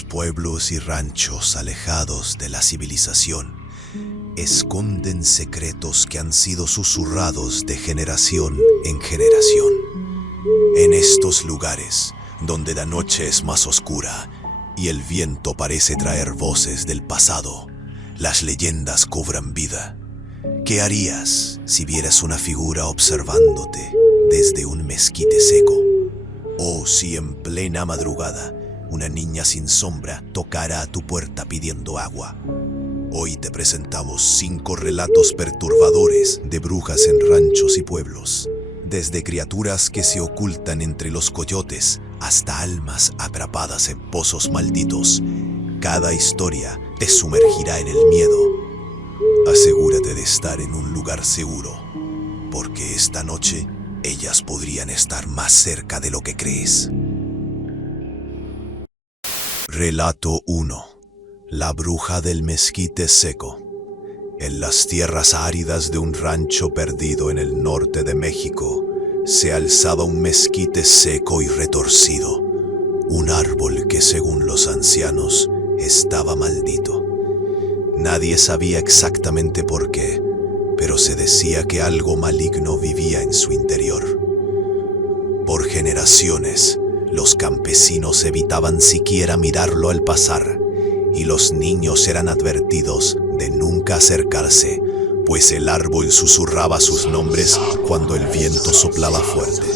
Los pueblos y ranchos alejados de la civilización esconden secretos que han sido susurrados de generación en generación. En estos lugares, donde la noche es más oscura y el viento parece traer voces del pasado, las leyendas cobran vida. ¿Qué harías si vieras una figura observándote desde un mezquite seco? O si en plena madrugada una niña sin sombra tocara a tu puerta pidiendo agua. Hoy te presentamos 5 relatos perturbadores de brujas en ranchos y pueblos. Desde criaturas que se ocultan entre los coyotes hasta almas atrapadas en pozos malditos, cada historia te sumergirá en el miedo. Asegúrate de estar en un lugar seguro, porque esta noche ellas podrían estar más cerca de lo que crees. Relato 1. La bruja del mezquite seco. En las tierras áridas de un rancho perdido en el norte de México, se alzaba un mezquite seco y retorcido, un árbol que, según los ancianos, estaba maldito. Nadie sabía exactamente por qué, pero se decía que algo maligno vivía en su interior. Por generaciones, los campesinos evitaban siquiera mirarlo al pasar, y los niños eran advertidos de nunca acercarse, pues el árbol susurraba sus nombres cuando el viento soplaba fuerte.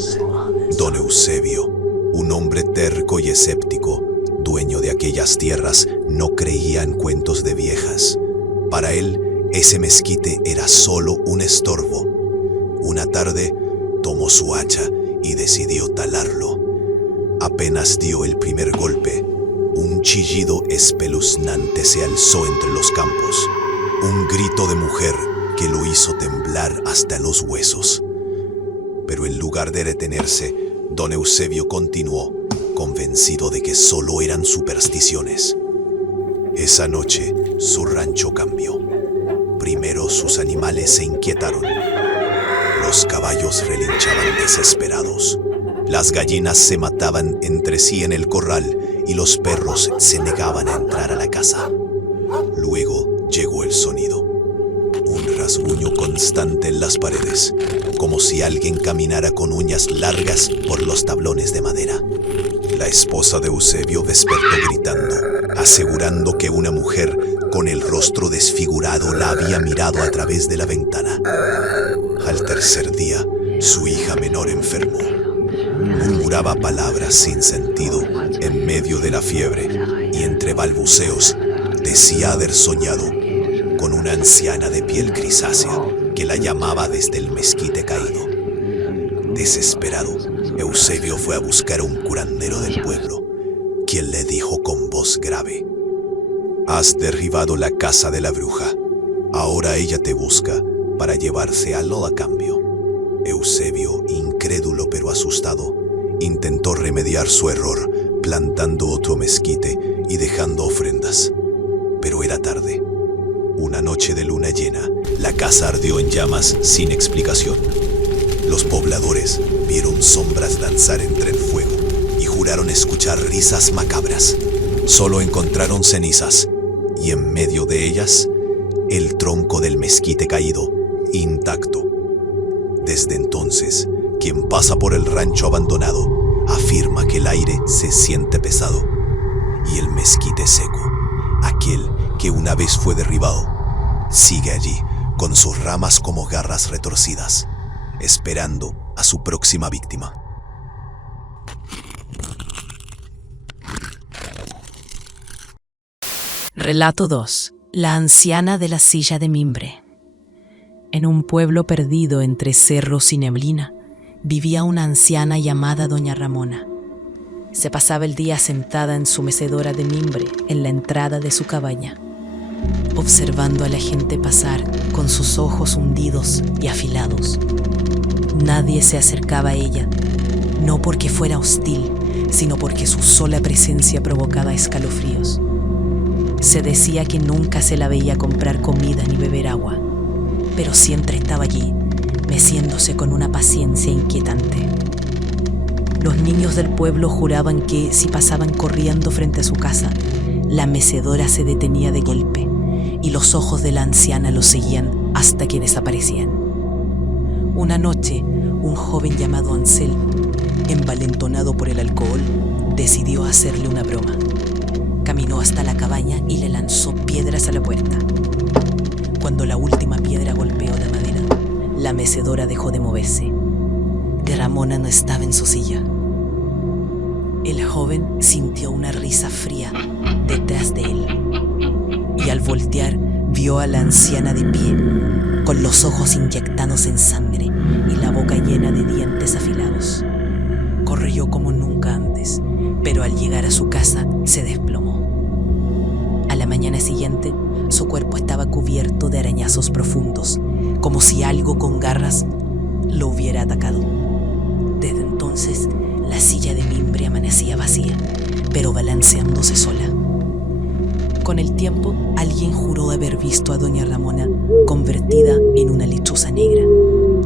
Don Eusebio, un hombre terco y escéptico, dueño de aquellas tierras, no creía en cuentos de viejas. Para él, ese mezquite era solo un estorbo. Una tarde, tomó su hacha y decidió talarlo. Apenas dio el primer golpe, un chillido espeluznante se alzó entre los campos. Un grito de mujer que lo hizo temblar hasta los huesos. Pero en lugar de detenerse, don Eusebio continuó, convencido de que solo eran supersticiones. Esa noche, su rancho cambió. Primero sus animales se inquietaron. Los caballos relinchaban desesperados. Las gallinas se mataban entre sí en el corral y los perros se negaban a entrar a la casa. Luego llegó el sonido. Un rasguño constante en las paredes, como si alguien caminara con uñas largas por los tablones de madera. La esposa de Eusebio despertó gritando, asegurando que una mujer con el rostro desfigurado la había mirado a través de la ventana. Al tercer día, su hija menor enfermó. Murmuraba palabras sin sentido en medio de la fiebre y entre balbuceos decía haber soñado con una anciana de piel grisácea que la llamaba desde el mezquite caído. Desesperado, Eusebio fue a buscar a un curandero del pueblo, quien le dijo con voz grave: «Has derribado la casa de la bruja. Ahora ella te busca para llevarse algo a cambio». Eusebio, incrédulo pero asustado, intentó remediar su error plantando otro mezquite y dejando ofrendas. Pero era tarde. Una noche de luna llena, la casa ardió en llamas sin explicación. Los pobladores vieron sombras danzar entre el fuego y juraron escuchar risas macabras. Solo encontraron cenizas y en medio de ellas, el tronco del mezquite caído, intacto. Desde entonces, quien pasa por el rancho abandonado afirma que el aire se siente pesado y el mezquite seco, aquel que una vez fue derribado, sigue allí con sus ramas como garras retorcidas, esperando a su próxima víctima. Relato 2. La anciana de la silla de mimbre. En un pueblo perdido entre cerros y neblina, vivía una anciana llamada Doña Ramona. Se pasaba el día sentada en su mecedora de mimbre en la entrada de su cabaña, observando a la gente pasar con sus ojos hundidos y afilados. Nadie se acercaba a ella, no porque fuera hostil, sino porque su sola presencia provocaba escalofríos. Se decía que nunca se la veía comprar comida ni beber agua, pero siempre estaba allí, meciéndose con una paciencia inquietante. Los niños del pueblo juraban que si pasaban corriendo frente a su casa, la mecedora se detenía de golpe y los ojos de la anciana los seguían hasta que desaparecían. Una noche, un joven llamado Ansel, envalentonado por el alcohol, decidió hacerle una broma. Caminó hasta la cabaña y le lanzó piedras a la puerta. Cuando la última piedra golpeó la madera, la mecedora dejó de moverse. Ramona no estaba en su silla. El joven sintió una risa fría detrás de él y al voltear vio a la anciana de pie, con los ojos inyectados en sangre y la boca llena de dientes afilados. Corrió como nunca antes, pero al llegar a su casa se desplomó. A la mañana siguiente, su cuerpo estaba cubierto de arañazos profundos, como si algo con garras lo hubiera atacado. Desde entonces, la silla de mimbre amanecía vacía, pero balanceándose sola. Con el tiempo, alguien juró haber visto a doña Ramona convertida en una lechuza negra,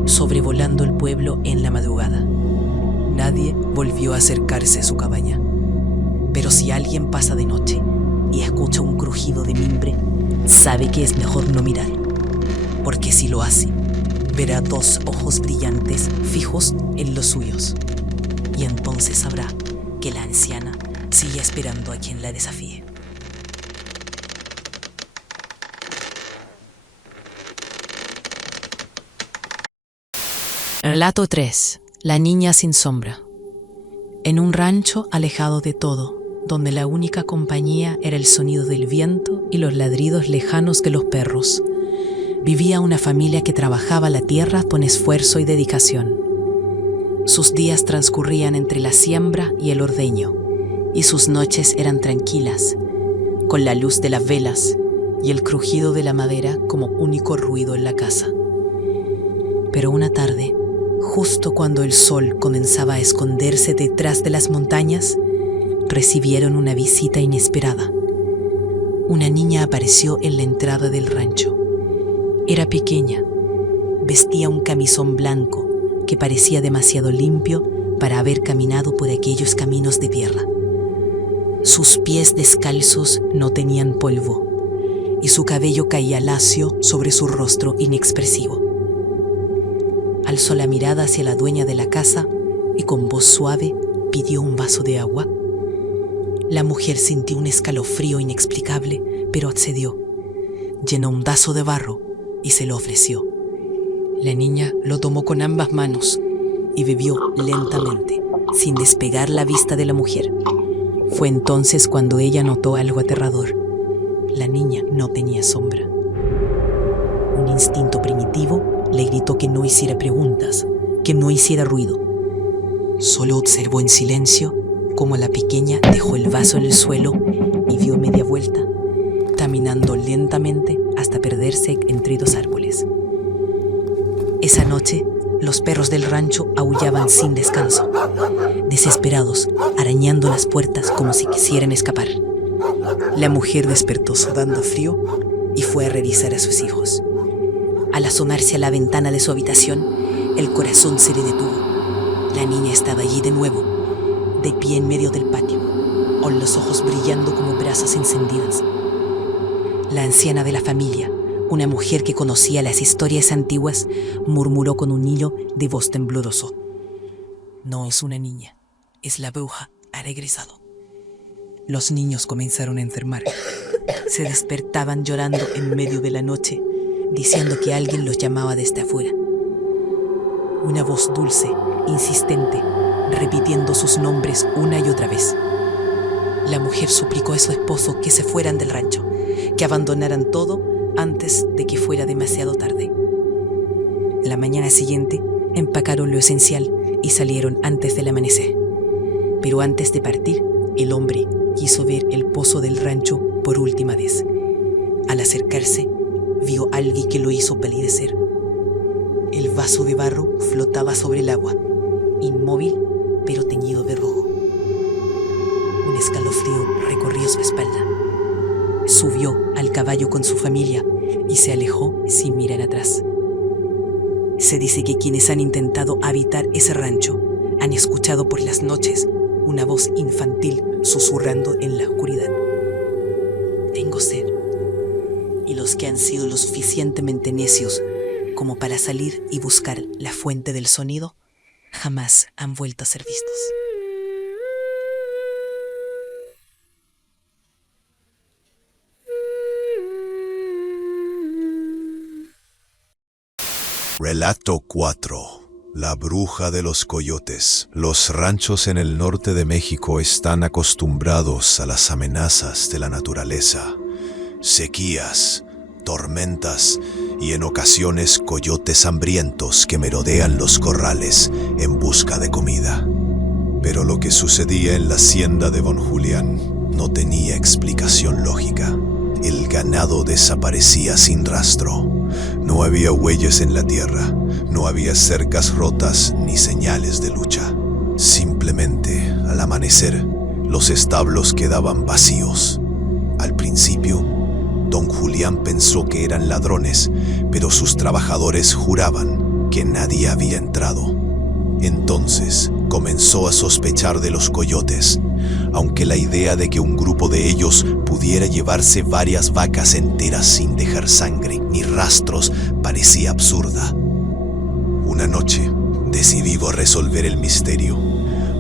sobrevolando el pueblo en la madrugada. Nadie volvió a acercarse a su cabaña. Pero si alguien pasa de noche y escucha un crujido de mimbre, sabe que es mejor no mirar, porque si lo hace, verá dos ojos brillantes fijos en los suyos, y entonces sabrá que la anciana sigue esperando a quien la desafíe. Relato 3. La niña sin sombra. En un rancho alejado de todo, donde la única compañía era el sonido del viento y los ladridos lejanos de los perros, vivía una familia que trabajaba la tierra con esfuerzo y dedicación. Sus días transcurrían entre la siembra y el ordeño, y sus noches eran tranquilas, con la luz de las velas y el crujido de la madera como único ruido en la casa. Pero una tarde, justo cuando el sol comenzaba a esconderse detrás de las montañas, recibieron una visita inesperada. Una niña apareció en la entrada del rancho. Era pequeña, vestía un camisón blanco que parecía demasiado limpio para haber caminado por aquellos caminos de tierra. Sus pies descalzos no tenían polvo y su cabello caía lacio sobre su rostro inexpresivo. Alzó la mirada hacia la dueña de la casa y con voz suave pidió un vaso de agua. La mujer sintió un escalofrío inexplicable, pero accedió. Llenó un vaso de barro y se lo ofreció. La niña lo tomó con ambas manos y bebió lentamente, sin despegar la vista de la mujer. Fue entonces cuando ella notó algo aterrador. La niña no tenía sombra. Un instinto primitivo le gritó que no hiciera preguntas, que no hiciera ruido. Solo observó en silencio cómo la pequeña dejó el vaso en el suelo y dio media vuelta, caminando lentamente hasta perderse entre dos árboles. Esa noche, los perros del rancho aullaban sin descanso, desesperados, arañando las puertas como si quisieran escapar. La mujer despertó sudando frío y fue a revisar a sus hijos. Al asomarse a la ventana de su habitación, el corazón se le detuvo. La niña estaba allí de nuevo, de pie en medio del patio, con los ojos brillando como brasas encendidas. La anciana de la familia, una mujer que conocía las historias antiguas, murmuró con un hilo de voz tembloroso: «No es una niña, es la bruja, ha regresado». Los niños comenzaron a enfermar. Se despertaban llorando en medio de la noche, diciendo que alguien los llamaba desde afuera. Una voz dulce, insistente, repitiendo sus nombres una y otra vez. La mujer suplicó a su esposo que se fueran del rancho, que abandonaran todo antes de que fuera demasiado tarde. La mañana siguiente empacaron lo esencial y salieron antes del amanecer. Pero antes de partir, el hombre quiso ver el pozo del rancho por última vez. Al acercarse, vio algo que lo hizo palidecer. El vaso de barro flotaba sobre el agua, inmóvil pero teñido de rojo. Un escalofrío recorrió su espalda. Subió al caballo con su familia y se alejó sin mirar atrás. Se dice que quienes han intentado habitar ese rancho Han escuchado por las noches una voz infantil susurrando en la oscuridad. Tengo sed. Y los que han sido lo suficientemente necios como para salir y buscar la fuente del sonido, jamás han vuelto a ser vistos. Relato 4. La bruja de los coyotes. Los ranchos en el norte de México están acostumbrados a las amenazas de la naturaleza. Sequías, tormentas y en ocasiones coyotes hambrientos que merodean los corrales en busca de comida. Pero lo que sucedía en la hacienda de Don Julián no tenía explicación lógica. El ganado desaparecía sin rastro. No había huellas en la tierra, no había cercas rotas ni señales de lucha. Simplemente, al amanecer, los establos quedaban vacíos. Al principio, Don Julián pensó que eran ladrones, pero sus trabajadores juraban que nadie había entrado. Entonces, comenzó a sospechar de los coyotes, aunque la idea de que un grupo de ellos pudiera llevarse varias vacas enteras sin dejar sangre ni rastros parecía absurda. Una noche, decidido a resolver el misterio,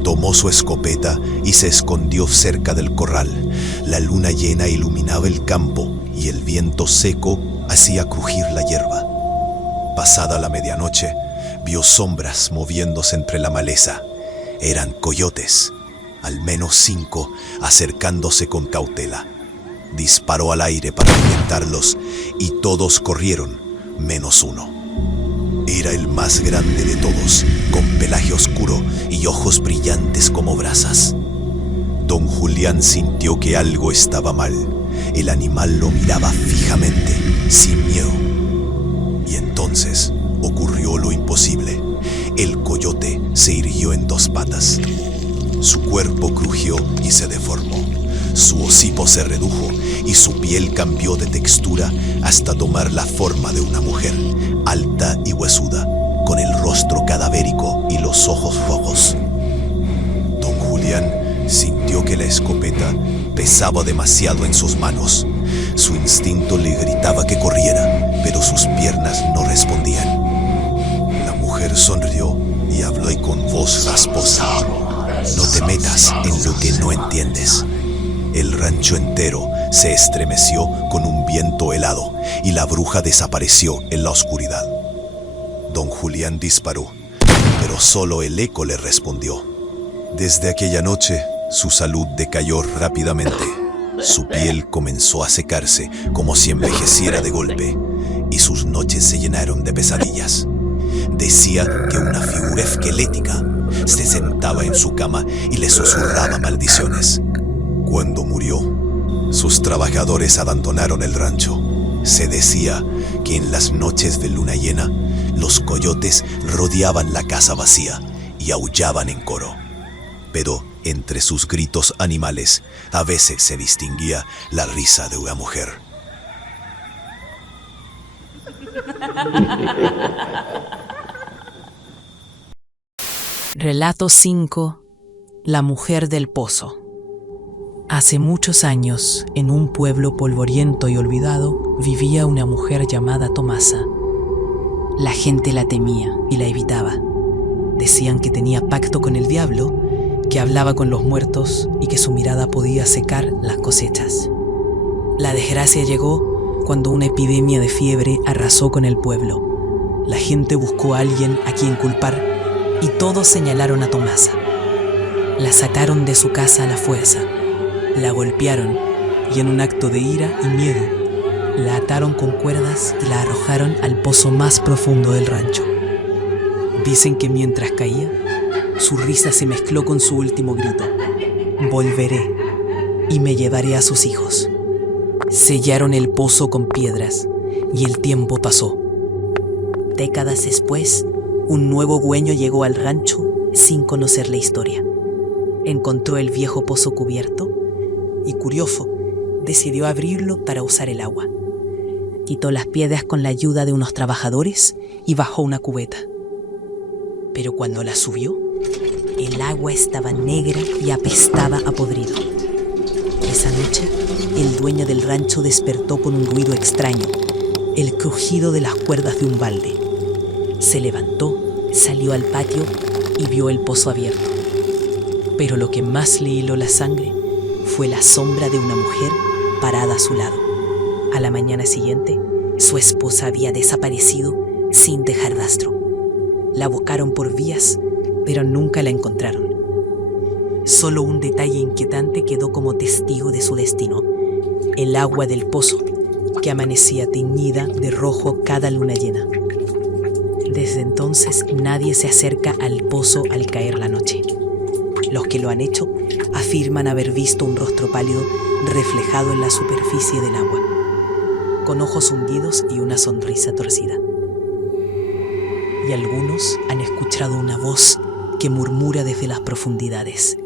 tomó su escopeta y se escondió cerca del corral. La luna llena iluminaba el campo y el viento seco hacía crujir la hierba. Pasada la medianoche, vio sombras moviéndose entre la maleza. Eran coyotes, al menos 5, acercándose con cautela. Disparó al aire para ahuyentarlos y todos corrieron, menos uno. Era el más grande de todos, con pelaje oscuro y ojos brillantes como brasas. Don Julián sintió que algo estaba mal. El animal lo miraba fijamente, sin miedo. Y entonces ocurrió lo imposible. El coyote se irguió en 2 patas. Su cuerpo crujió y se deformó. Su hocico se redujo y su piel cambió de textura hasta tomar la forma de una mujer, alta y huesuda, con el rostro cadavérico y los ojos rojos. Don Julián sintió que la escopeta pesaba demasiado en sus manos. Su instinto le gritaba que corriera, pero sus piernas no respondían. La mujer sonrió y habló con voz rasposa. No te metas en lo que no entiendes. El rancho entero se estremeció con un viento helado y la bruja desapareció en la oscuridad. Don Julián disparó, pero solo el eco le respondió. Desde aquella noche, su salud decayó rápidamente. Su piel comenzó a secarse como si envejeciera de golpe y sus noches se llenaron de pesadillas. Decía que una figura esquelética se sentaba en su cama y le susurraba maldiciones. Cuando murió, sus trabajadores abandonaron el rancho. Se decía que en las noches de luna llena, los coyotes rodeaban la casa vacía y aullaban en coro. Pero entre sus gritos animales, a veces se distinguía la risa de una mujer. Relato 5. La mujer del pozo. Hace muchos años, en un pueblo polvoriento y olvidado, vivía una mujer llamada Tomasa. La gente la temía y la evitaba. Decían que tenía pacto con el diablo, que hablaba con los muertos y que su mirada podía secar las cosechas. La desgracia llegó cuando una epidemia de fiebre arrasó con el pueblo. La gente buscó a alguien a quien culpar y todos señalaron a Tomasa. La sacaron de su casa a la fuerza. La golpearon y en un acto de ira y miedo, la ataron con cuerdas y la arrojaron al pozo más profundo del rancho. Dicen que mientras caía, su risa se mezcló con su último grito: volveré y me llevaré a sus hijos. Sellaron el pozo con piedras y el tiempo pasó. Décadas después, un nuevo dueño llegó al rancho sin conocer la historia. Encontró el viejo pozo cubierto y, curioso, decidió abrirlo para usar el agua. Quitó las piedras con la ayuda de unos trabajadores y bajó una cubeta. Pero cuando la subió, El agua estaba negra y apestaba a podrido. Esa noche, el dueño del rancho despertó con un ruido extraño, el crujido de las cuerdas de un balde. Se levantó, salió al patio y vio el pozo abierto. Pero lo que más le heló la sangre fue la sombra de una mujer parada a su lado. A la mañana siguiente, su esposa había desaparecido sin dejar rastro. La buscaron por vías, pero nunca la encontraron. Solo un detalle inquietante quedó como testigo de su destino: el agua del pozo, que amanecía teñida de rojo cada luna llena. Desde entonces nadie se acerca al pozo al caer la noche. Los que lo han hecho afirman haber visto un rostro pálido reflejado en la superficie del agua, con ojos hundidos y una sonrisa torcida. Y algunos han escuchado una voz que murmura desde las profundidades: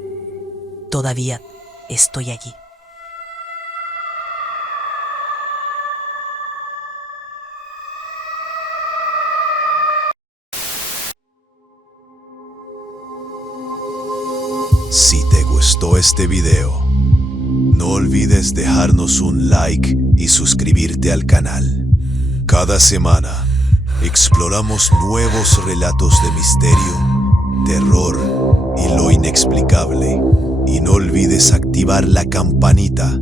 todavía estoy aquí. Si te gustó este video, no olvides dejarnos un like y suscribirte al canal. Cada semana exploramos nuevos relatos de misterio, terror y lo inexplicable. Y no olvides activar la campanita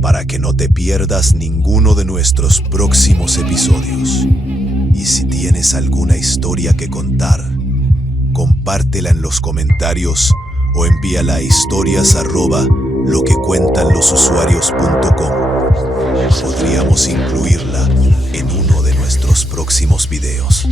para que no te pierdas ninguno de nuestros próximos episodios. Y si tienes alguna historia que contar, compártela en los comentarios o envíala a historias@loquecuentanlosusuarios.com. Podríamos incluirla en uno de nuestros próximos videos.